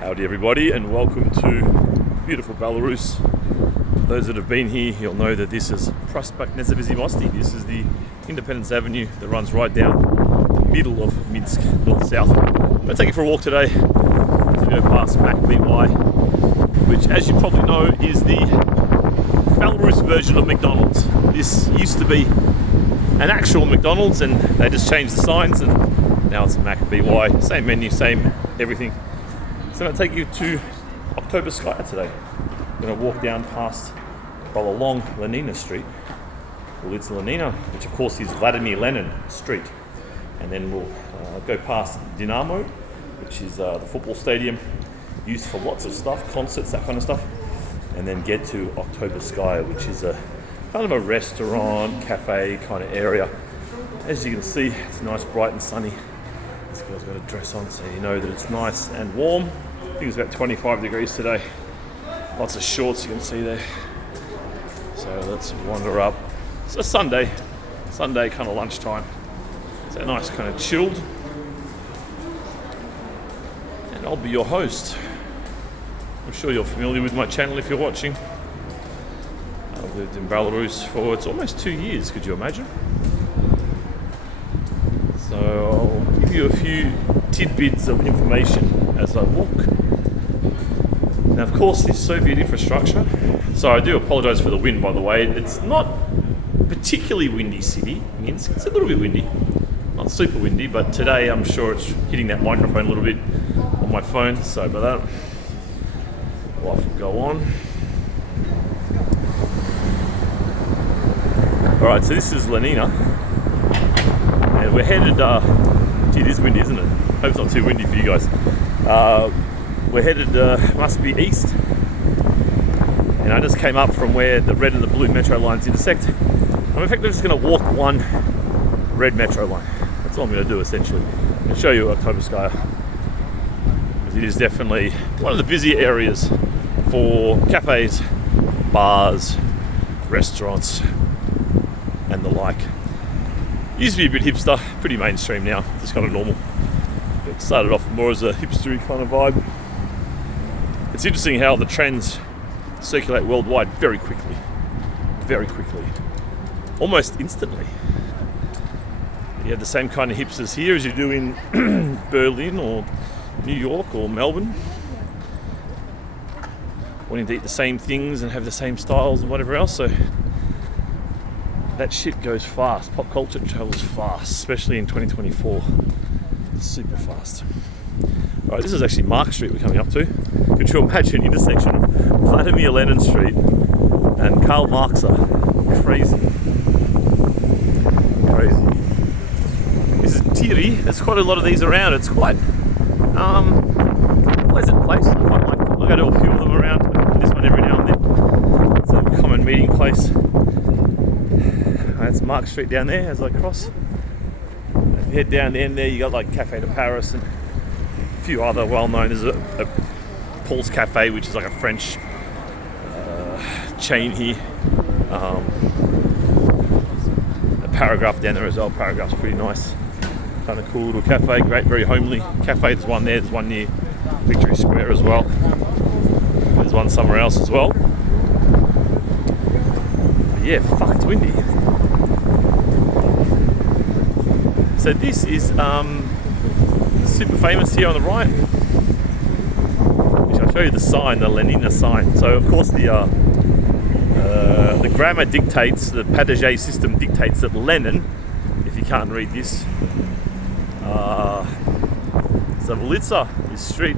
Howdy everybody, and welcome to beautiful Belarus. Those that have been here, you'll know that this is Prospect Nezavisimosty. This is the Independence Avenue that runs right down the middle of Minsk, north-south. I'm going to take you for a walk today to go past Minsk BY, which, as you probably know, is the Belarus version of McDonald's. This used to be an actual McDonald's and they just changed the signs, and now it's a Minsk BY. Same menu, same everything. So I'm going to take you to Oktoberskaya today. I'm going to walk down past, well, along Lenin Street. Well, it's Lenina, which of course is Vladimir Lenin Street. And then we'll go past Dynamo, which is the football stadium used for lots of stuff, concerts, that kind of stuff. And then get to Oktoberskaya, which is a kind of a restaurant, cafe kind of area. As you can see, it's nice, bright and sunny. This girl's got a dress on, so you know that it's nice and warm. I think it's about 25 degrees today. Lots of shorts you can see there. So let's wander up. It's a Sunday kind of lunchtime. So nice, kind of chilled. And I'll be your host. I'm sure you're familiar with my channel if you're watching. I've lived in Belarus for it's almost 2 years, could you imagine? So I'll give you a few tidbits of information as I walk. Now, of course, this Soviet infrastructure. So I do apologise for the wind, by the way. It's not particularly windy city, Minsk. It's a little bit windy, not super windy, but today I'm sure it's hitting that microphone a little bit on my phone. Sorry about that. Life will go on. Alright, so this is Lenina. And we're headed, gee, it is windy, isn't it? Hope it's not too windy for you guys. We're headed, must be east. And I just came up from where the red and the blue metro lines intersect. I'm in fact just going to walk one red metro line. That's all I'm going to do essentially. I'm going to show you Oktoberskaya. Because it is definitely one of the busier areas for cafes, bars, restaurants, and the like. It used to be a bit hipster, pretty mainstream now, just kind of normal. It started off more as a hipstery kind of vibe. It's interesting how the trends circulate worldwide very quickly, almost instantly. You have the same kind of hipsters here as you do in Berlin or New York or Melbourne, wanting to eat the same things and have the same styles and whatever else. So that shit goes fast. Pop culture travels fast, especially in 2024. Super fast. Alright, this is actually Minsk Street we're coming up to. Could you imagine intersection of Vladimir Lenin Street and Karl Marx? Crazy. This is Tiri. There's quite a lot of these around. It's quite pleasant place. I quite like it. I go to a few of them around. This one every now and then. It's a common meeting place. That's Minsk Street down there as I cross. If you head down the end there, you got like Cafe de Paris and a few other well-known. There's a Paul's Cafe, which is like a French chain here. A Paragraph down there as well. Paragraph's pretty nice. Kind of cool little cafe, great, very homely cafe. There's one there, there's one near Victory Square as well. There's one somewhere else as well. But yeah, fuck, it's windy. So this is super famous here on the right. I'll show you the sign, the Lenina sign. So of course the grammar dictates, the Padage system dictates that Lenin, if you can't read this, so Volitsa is street,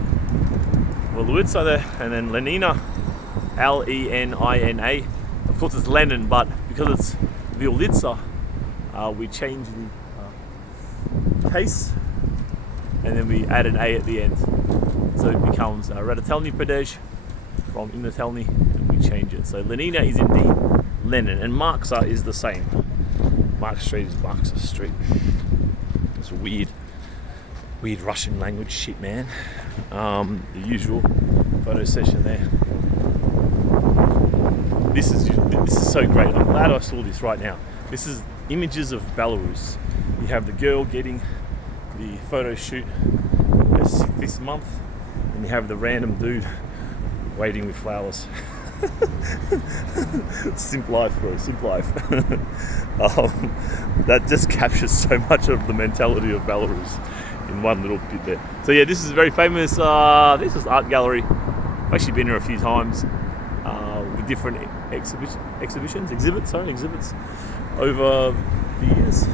Volitsa there, and then Lenina, Lenina. Of course it's Lenin, but because it's Volitsa, we change the case, and then we add an A at the end. So it becomes Radatelny Padej from Inatelny, and we change it. So Lenina is indeed Lenin, and Marxa is the same. Minsk Street is Marxa Street. It's weird Russian language shit, man. The usual photo session there. This is so great. I'm glad I saw this right now. This is images of Belarus. You have the girl getting the photo shoot this month. and you have the random dude waiting with flowers. Simp life, bro, simp life. That just captures so much of the mentality of Belarus in one little bit there. So yeah, this is a very famous, this is art gallery. I've actually been here a few times with different exhibits over the years,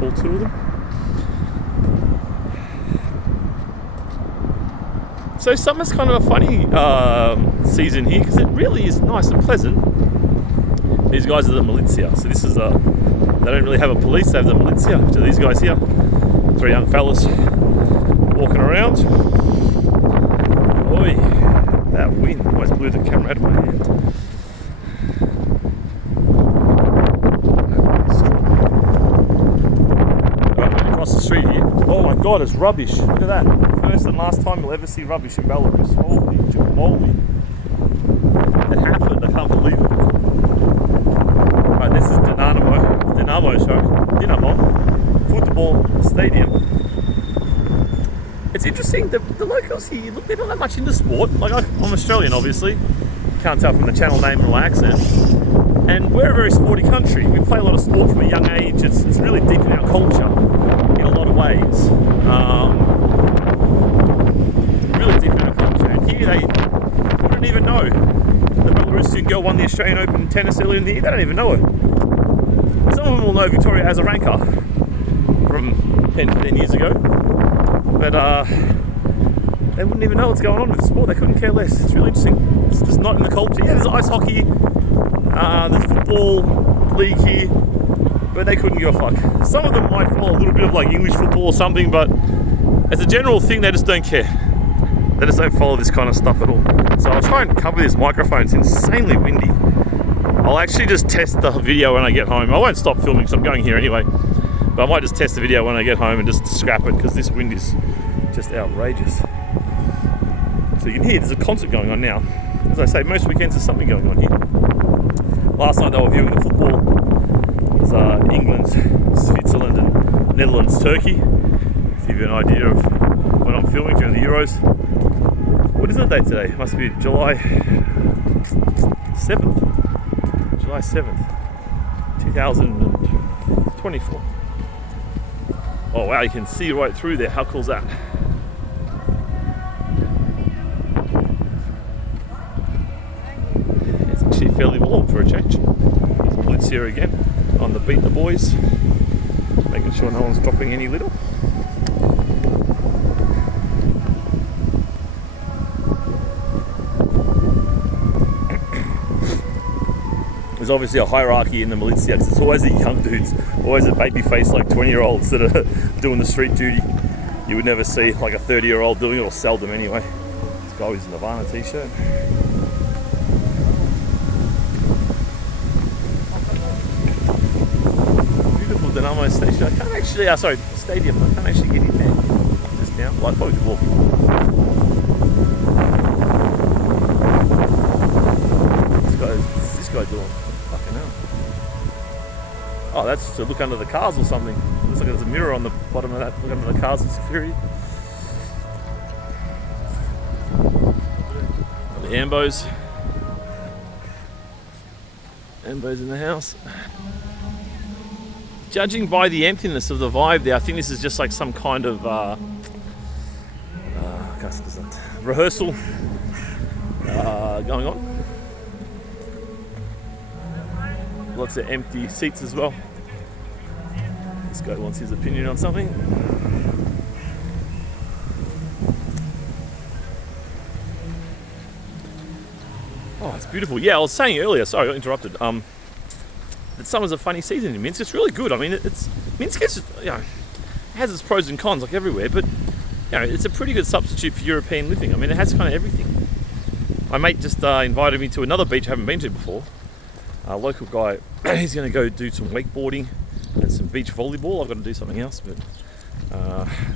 all two of them. So summer's kind of a funny season here because it really is nice and pleasant. These guys are the militia, so this is they don't really have a police, they have the militia, which are these guys here. Three young fellas walking around. Oi, that wind almost blew the camera out of my hand. Across the street here. Oh my god, it's rubbish. Look at that. First and last time you'll ever see rubbish in Belarus. Holy moly. It happened, I can't believe it. Right, this is Dinamo football stadium. It's interesting, the locals here, look, they're not that much into sport. Like, I'm Australian, obviously. You can't tell from the channel name or accent. And we're a very sporty country. We play a lot of sport from a young age. It's really deep in our culture in a lot of ways. Really deep in our culture. And here they don't even know. The Belarusian girl won the Australian Open tennis earlier in the year. They don't even know it. Some of them will know Victoria Azarenka from 10 years ago. But they wouldn't even know what's going on with the sport. They couldn't care less. It's really interesting. It's just not in the culture. Yeah, there's ice hockey. There's football league here, but they couldn't give a fuck. Some of them might follow a little bit of like English football or something, but as a general thing, they just don't care. They just don't follow this kind of stuff at all. So I'll try and cover this microphone. It's insanely windy. I'll actually just test the video when I get home. I won't stop filming because I'm going here anyway, but I might just test the video when I get home and just scrap it because this wind is just outrageous. So you can hear there's a concert going on now. As I say, most weekends there's something going on here. Last night they were viewing the football. It was England, Switzerland and Netherlands, Turkey. To give you an idea of when I'm filming during the Euros. What is the date today? It must be July 7th. July 7th, 2024. Oh wow, you can see right through there. How cool is that? Fairly warm for a change. Blitz here again on the Beat the Boys, making sure no one's dropping any litter. There's obviously a hierarchy in the militia because it's always the young dudes, always a baby face like 20-year-olds that are doing the street duty. You would never see like a 30-year-old doing it, or seldom anyway. This guy with his Nirvana t-shirt. Dynamo station. I can't actually, stadium. I can't actually get in there just now. Like, probably could walk. What's this guy doing? Fucking hell. Oh, that's to look under the cars or something. Looks like there's a mirror on the bottom of that. Look under the cars and security. The Ambos. Ambos in the house. Judging by the emptiness of the vibe there, I think this is just like some kind of rehearsal going on. Lots of empty seats as well. This guy wants his opinion on something. Oh, it's beautiful. Yeah, I was saying earlier, sorry, I got interrupted. That summer's a funny season in Minsk. It's really good. I mean, Minsk is, has its pros and cons like everywhere, but it's a pretty good substitute for European living. I mean, it has kind of everything. My mate just invited me to another beach I haven't been to before. A local guy, he's going to go do some wakeboarding and some beach volleyball. I've got to do something else, but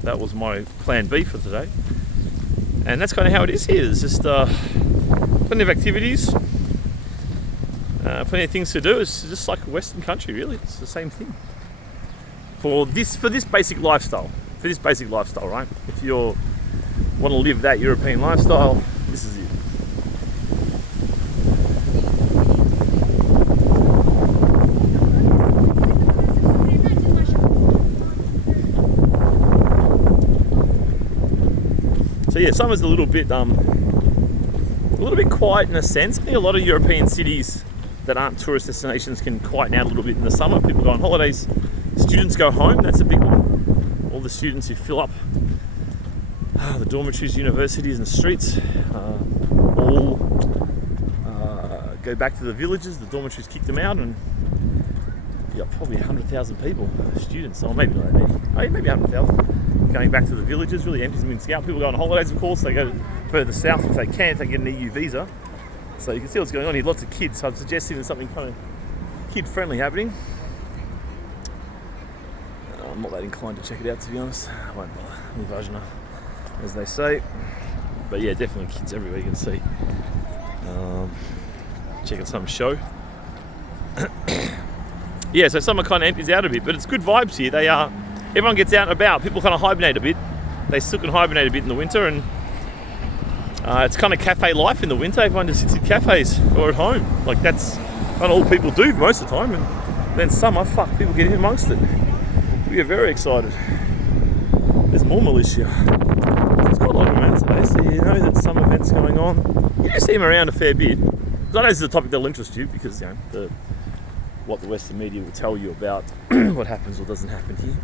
that was my plan B for today. And that's kind of how it is here. There's just plenty of activities. Plenty of things to do. It's just like a Western country, really. It's the same thing. For this basic lifestyle, right? If you're want to live that European lifestyle, this is it. So yeah, summer's a little bit quiet in a sense. I think a lot of European cities that aren't tourist destinations can quieten out a little bit in the summer. People go on holidays, students go home, that's a big one. All the students who fill up the dormitories, universities and the streets all go back to the villages. The dormitories kick them out, and you got probably 100,000 people, students, or maybe not that many, maybe 100,000, going back to the villages. Really empties Minsk out. People go on holidays, of course. They go further south if they can, if they get an EU visa. So you can see what's going on here. Lots of kids. So I'm suggesting there's something kind of kid-friendly happening. I'm not that inclined to check it out, to be honest. I won't bother. Vajna, as they say. But yeah, definitely kids everywhere, you can see. Checking some show. Yeah, so summer kind of empties out a bit, but it's good vibes here. They are. Everyone gets out and about. People kind of hibernate a bit. They still can hibernate a bit in the winter, and it's kind of cafe life in the winter. Everyone just sits in cafes or at home. Like that's kind of all people do most of the time. And then summer, fuck, people get in amongst it. We get very excited. There's more militia. There's quite a lot of them out today, so you know that some events going on. You do see them around a fair bit. I know this is a topic that'll interest you because you know what the Western media will tell you about what happens or doesn't happen here.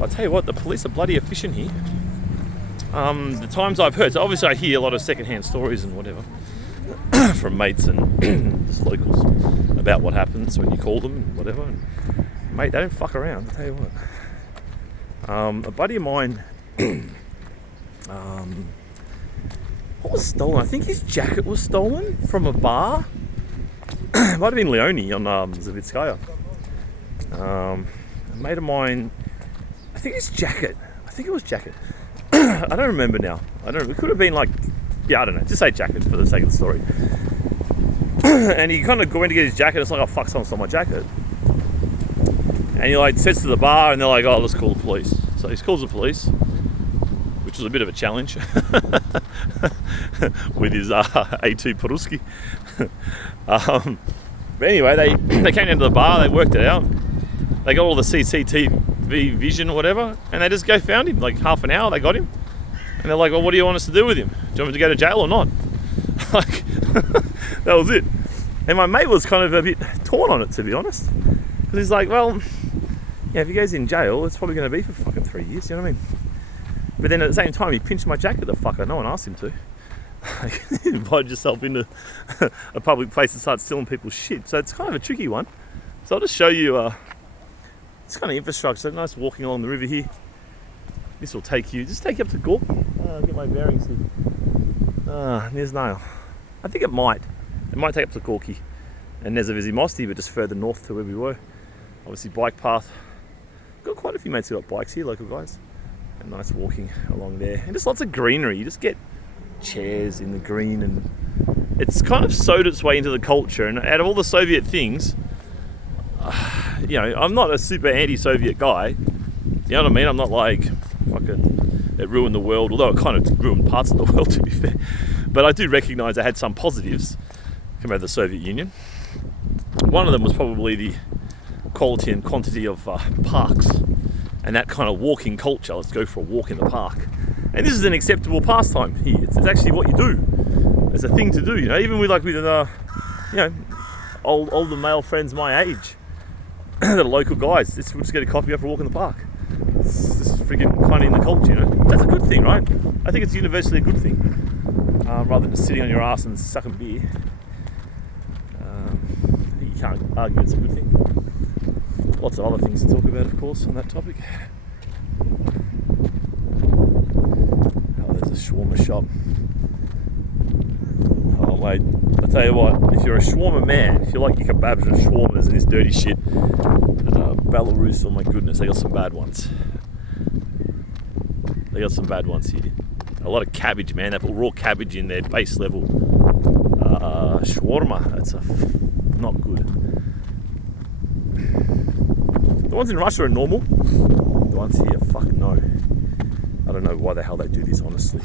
I'll tell you what, the police are bloody efficient here. The times I've heard, so obviously I hear a lot of secondhand stories and whatever from mates and just locals about what happens when you call them and whatever. And, mate, they don't fuck around, I'll tell you what. A buddy of mine, what was stolen? I think his jacket was stolen from a bar. It might have been Leone on Zavitskaya. A mate of mine, I think his jacket. I think it was jacket. I don't remember now. I don't know. It could have been like, yeah, I don't know. Just say jacket for the sake of the story. And he kind of went to get his jacket. It's like, oh fuck, someone stole my jacket. And he like says to the bar, and they're like, oh, let's call the police. So he calls the police, which was a bit of a challenge with his A2 Peruski. But anyway, they came down to the bar. They worked it out. They got all the CCTV vision or whatever, and they just found him. Like half an hour, they got him. And they're like, well, what do you want us to do with him? Do you want him to go to jail or not? Like, that was it. And my mate was kind of a bit torn on it, to be honest. Because he's like, well, yeah, if he goes in jail, it's probably going to be for fucking 3 years, you know what I mean? But then at the same time, he pinched my jacket, the fucker. No one asked him to. Like, you invited yourself into a public place and start stealing people's shit. So it's kind of a tricky one. So I'll just show you this kind of infrastructure. So nice walking along the river here. This will take you up to Gorky. I'll get my bearings here. There's Nail. I think it might take up to Gorky and Nezavizi Mosti, but just further north to where we were. Obviously bike path. Got quite a few mates who got bikes here, local guys. And nice walking along there. And just lots of greenery. You just get chairs in the green, and it's kind of sewed its way into the culture. And out of all the Soviet things, you know, I'm not a super anti-Soviet guy. You know what I mean? I'm not like, fucking, it ruined the world, although it kind of ruined parts of the world, to be fair. But I do recognise it had some positives compared to the Soviet Union. One of them was probably the quality and quantity of parks and that kind of walking culture. Let's go for a walk in the park. And this is an acceptable pastime here. It's actually what you do. It's a thing to do, you know, even with you know, older male friends my age that are local guys. We'll just get a coffee after a walk in the park. It's freaking kind of in the culture, you know. That's a good thing, right? I think it's universally a good thing, rather than just sitting on your ass and sucking beer. I think you can't argue it's a good thing. Lots of other things to talk about, of course, on that topic. Oh, there's a shawarma shop. Oh, mate, I tell you what, if you're a shawarma man, if you like your kebabs and shawarmas and this dirty shit, Belarus, oh my goodness, they got some bad ones. They got some bad ones here. A lot of cabbage, man. They put raw cabbage in their base level. Shawarma, that's not good. The ones in Russia are normal. The ones here, fuck no. I don't know why the hell they do this, honestly.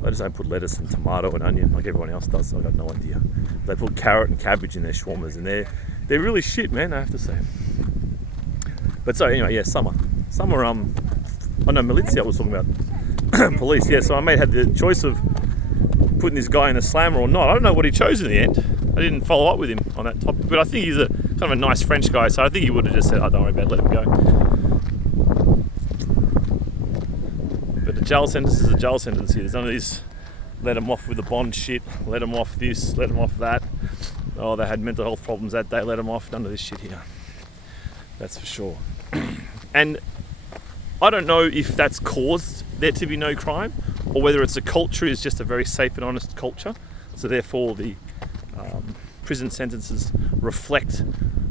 They just don't put lettuce and tomato and onion like everyone else does. So I've got no idea. They put carrot and cabbage in their shawarmas, and they're really shit, man, I have to say. But so anyway, yeah, summer. Oh no, militia was talking about. Police, yeah. So my mate had the choice of putting this guy in a slammer or not. I don't know what he chose in the end. I didn't follow up with him on that topic, but I think he's a kind of a nice French guy, so I think he would have just said, "Oh, don't worry about it, let him go." But the jail sentence is a jail sentence here. There's none of this let him off with the bond shit, let him off this, let him off that. Oh, they had mental health problems that day, let him off. None of this shit here. That's for sure. And I don't know if that's caused there to be no crime, or whether it's a culture is just a very safe and honest culture. So therefore the prison sentences reflect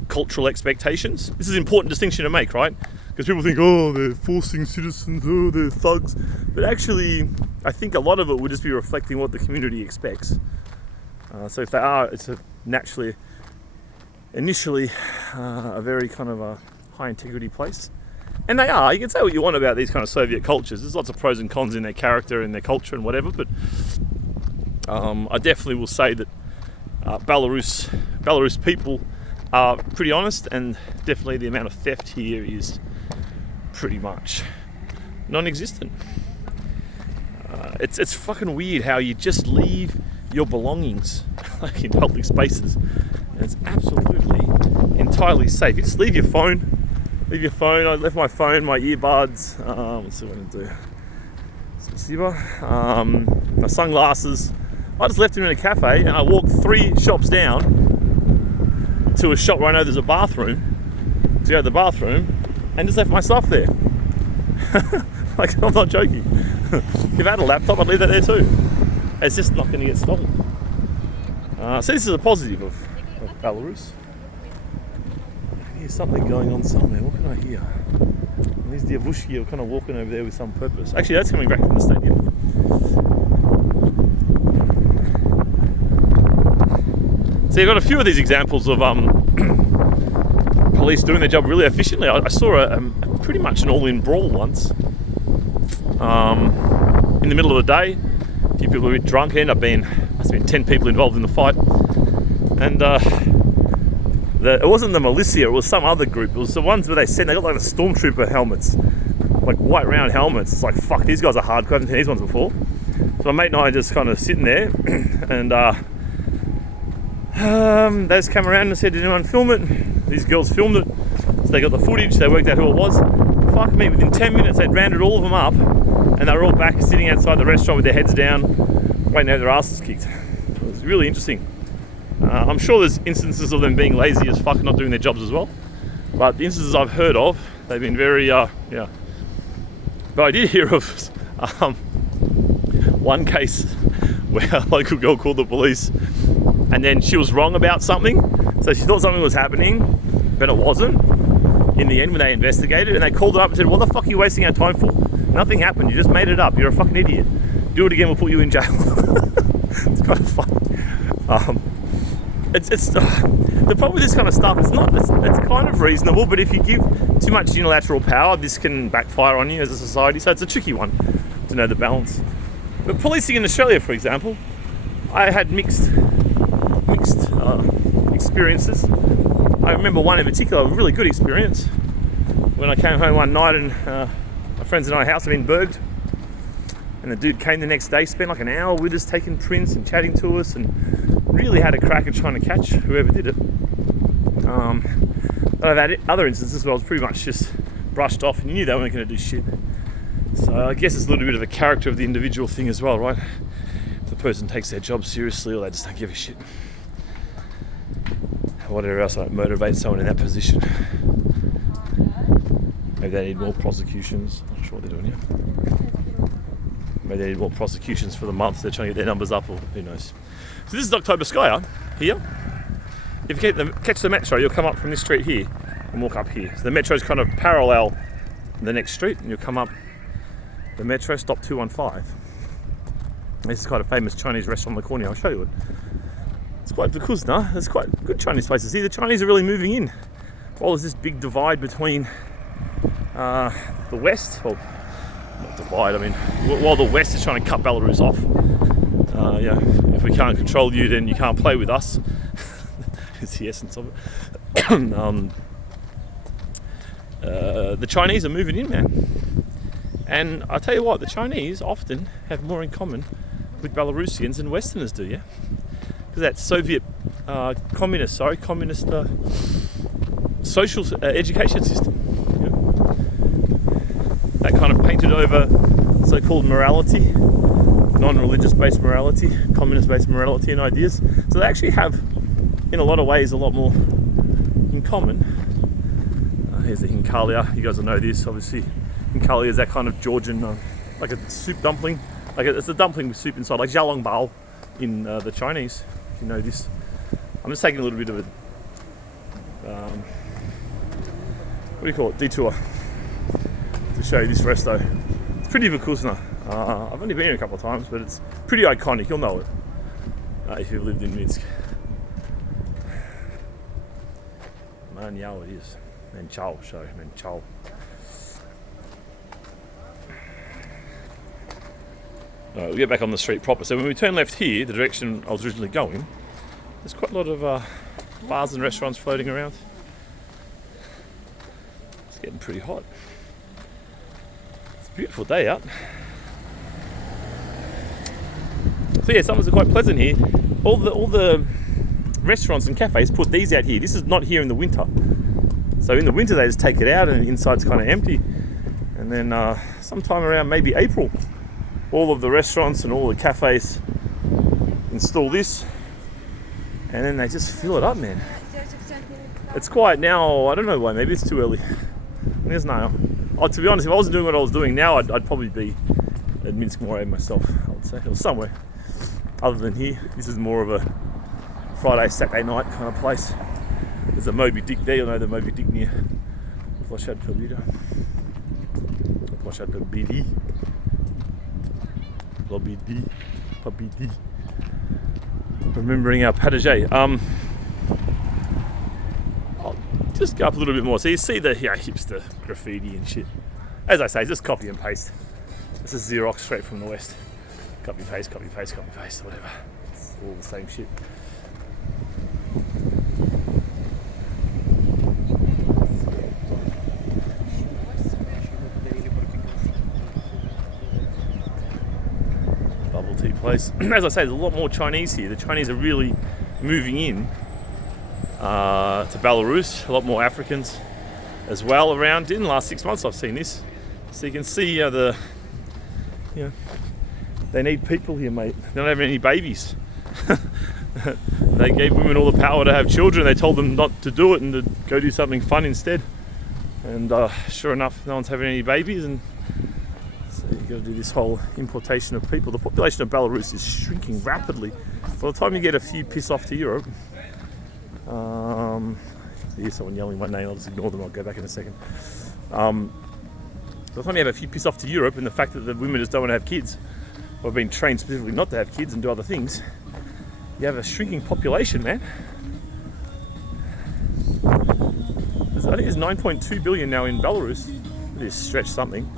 cultural expectations. This is an important distinction to make, right? Because people think, oh, they're forcing citizens, oh, they're thugs. But actually, I think a lot of it would just be reflecting what the community expects. So if they are, it's initially a very kind of a high integrity place. And they are. You can say what you want about these kind of Soviet cultures. There's lots of pros and cons in their character and their culture and whatever, but I definitely will say that Belarus people are pretty honest, and definitely the amount of theft here is pretty much non-existent. It's fucking weird how you just leave your belongings like in public spaces, and it's absolutely entirely safe. You just leave your phone. I left my phone, my earbuds. Let's see what I can do. My sunglasses. I just left them in a cafe, and I walked 3 shops down to a shop where I know there's a bathroom to go to the bathroom, and just left my stuff there. Like, I'm not joking. If I had a laptop, I'd leave that there too. It's just not going to get stolen. So this is a positive of Belarus. There's something going on somewhere. What can I hear? And these Diavushki are kind of walking over there with some purpose. Actually, that's coming back from the stadium. So you've got a few of these examples of police doing their job really efficiently. I saw a pretty much an all-in brawl once. In the middle of the day, a few people were a bit drunk. It must have been 10 people involved in the fight. And it wasn't the militia, it was some other group. It was the ones where they got like the stormtrooper helmets, like white round helmets. It's like, fuck, these guys are hardcore. I haven't seen these ones before. So my mate and I are just kind of sitting there, and they just came around and said, did anyone film it? These girls filmed it. So they got the footage, they worked out who it was. Fuck me, within 10 minutes they'd rounded all of them up, and they were all back sitting outside the restaurant with their heads down, waiting to have their asses kicked. It was really interesting. I'm sure there's instances of them being lazy as fuck and not doing their jobs as well. But the instances I've heard of, they've been very, yeah. But I did hear of one case where a local girl called the police, and then she was wrong about something. So she thought something was happening, but it wasn't. In the end, when they investigated, and they called her up and said, what the fuck are you wasting our time for? Nothing happened, you just made it up. You're a fucking idiot. Do it again, we'll put you in jail. It's kind of fun. It's the problem with this kind of stuff, it's kind of reasonable, but if you give too much unilateral power, this can backfire on you as a society. So it's a tricky one to know the balance. But policing in Australia, for example, I had mixed experiences. I remember one in particular, a really good experience, when I came home one night and my friends and I house had been burgled, and the dude came the next day, spent like an hour with us, taking prints and chatting to us, and really had a crack at trying to catch whoever did it. But I've had other instances where I was pretty much just brushed off, and you knew they weren't going to do shit. So I guess it's a little bit of a character of the individual thing as well, right? If the person takes their job seriously, or they just don't give a shit. Whatever else might motivate someone in that position. Maybe they need more prosecutions. I'm not sure what they're doing here. Maybe they need more prosecutions for the month. They're trying to get their numbers up, or who knows. So this is Oktoberskaya here. If you catch the metro, you'll come up from this street here and walk up here. So the metro is kind of parallel the next street, and you'll come up the metro, stop 215. This is quite a famous Chinese restaurant on the corner. I'll show you it. It's quite vkuzna. There's quite good Chinese places here. The Chinese are really moving in. while there's this big divide between the West, well, not divide, I mean, while the West is trying to cut Belarus off, yeah, if we can't control you, then you can't play with us. It's the essence of it. The Chinese are moving in, man. And I tell you what, the Chinese often have more in common with Belarusians than Westerners do, yeah? Because that Soviet communist social education system, you know? That kind of painted over so-called morality, non-religious based morality, communist based morality and ideas. So they actually have, in a lot of ways, a lot more in common. Here's the Hinkalia. You guys will know this, obviously. Hinkalia is that kind of Georgian, like a soup dumpling. Like it's a dumpling with soup inside, like xiaolongbao in the Chinese, if you know this. I'm just taking a little bit of a, what do you call it, detour to show you this resto. It's pretty vkusno. I've only been here a couple of times, but it's pretty iconic. You'll know it if you've lived in Minsk. Man Yao it is. Man Chao show, Man Chao. Alright, we'll get back on the street proper. So when we turn left here, the direction I was originally going, there's quite a lot of bars and restaurants floating around. It's getting pretty hot. It's a beautiful day out. So yeah, summers are quite pleasant here. All the restaurants and cafes put these out here. This is not here in the winter. So in the winter they just take it out and the inside's kind of empty. And then sometime around maybe April, all of the restaurants and all the cafes install this, and then they just fill it up, man. It's quiet now. I don't know why. Maybe it's too early. There's no. Oh, to be honest, if I wasn't doing what I was doing now, I'd probably be at Minsk more myself, I would say, or somewhere other than here. This is more of a Friday, Saturday night kind of place. There's a Moby Dick there. You'll know the Moby Dick near Plощad Pobeda. Plощad Pobeda. Pobeda. Remembering our Pataget. I'll just go up a little bit more. So you see the hipster graffiti and shit. As I say, just copy and paste. This is Xerox straight from the West. Copy paste, copy paste, copy paste, whatever. It's all the same shit. Bubble tea place. As I say, there's a lot more Chinese here. The Chinese are really moving in to Belarus. A lot more Africans as well around. In the last 6 months I've seen this. So you can see they need people here, mate. They don't have any babies. They gave women all the power to have children. They told them not to do it and to go do something fun instead. And sure enough, no one's having any babies, and so you've got to do this whole importation of people. The population of Belarus is shrinking rapidly. By the time you get a few piss off to Europe, I hear someone yelling my name, I'll just ignore them, I'll go back in a second. By the time you have a few piss off to Europe, and the fact that the women just don't want to have kids, or have been trained specifically not to have kids and do other things, you have a shrinking population, man. I think there's 9.2 billion now in Belarus. It is stretch something.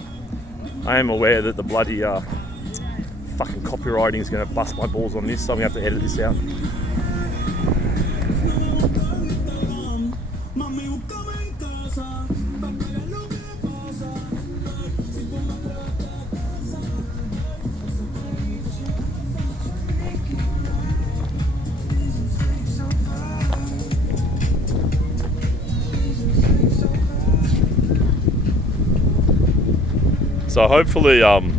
I am aware that the bloody fucking copywriting is going to bust my balls on this, so I'm going to have to edit this out. So hopefully, I'm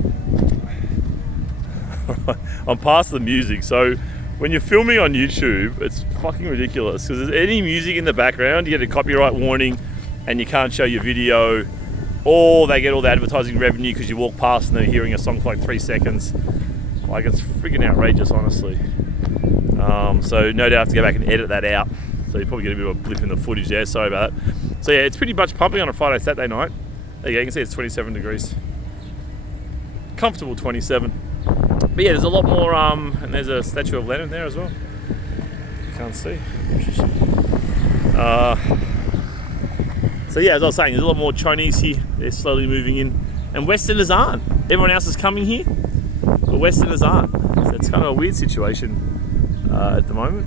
past the music. So when you're filming on YouTube, it's fucking ridiculous because there's any music in the background, you get a copyright warning and you can't show your video, or they get all the advertising revenue because you walk past and they're hearing a song for like 3 seconds. Like, it's freaking outrageous, honestly. So no doubt I have to go back and edit that out. So you probably get a bit of a blip in the footage there, sorry about that. So yeah, it's pretty much pumping on a Friday, Saturday night. There you go, you can see it's 27 degrees. Comfortable 27. But yeah, there's a lot more, and there's a statue of Lenin there as well. You can't see. So yeah, as I was saying, there's a lot more Chinese here. They're slowly moving in, and Westerners aren't. Everyone else is coming here, but Westerners aren't. So it's kind of a weird situation at the moment.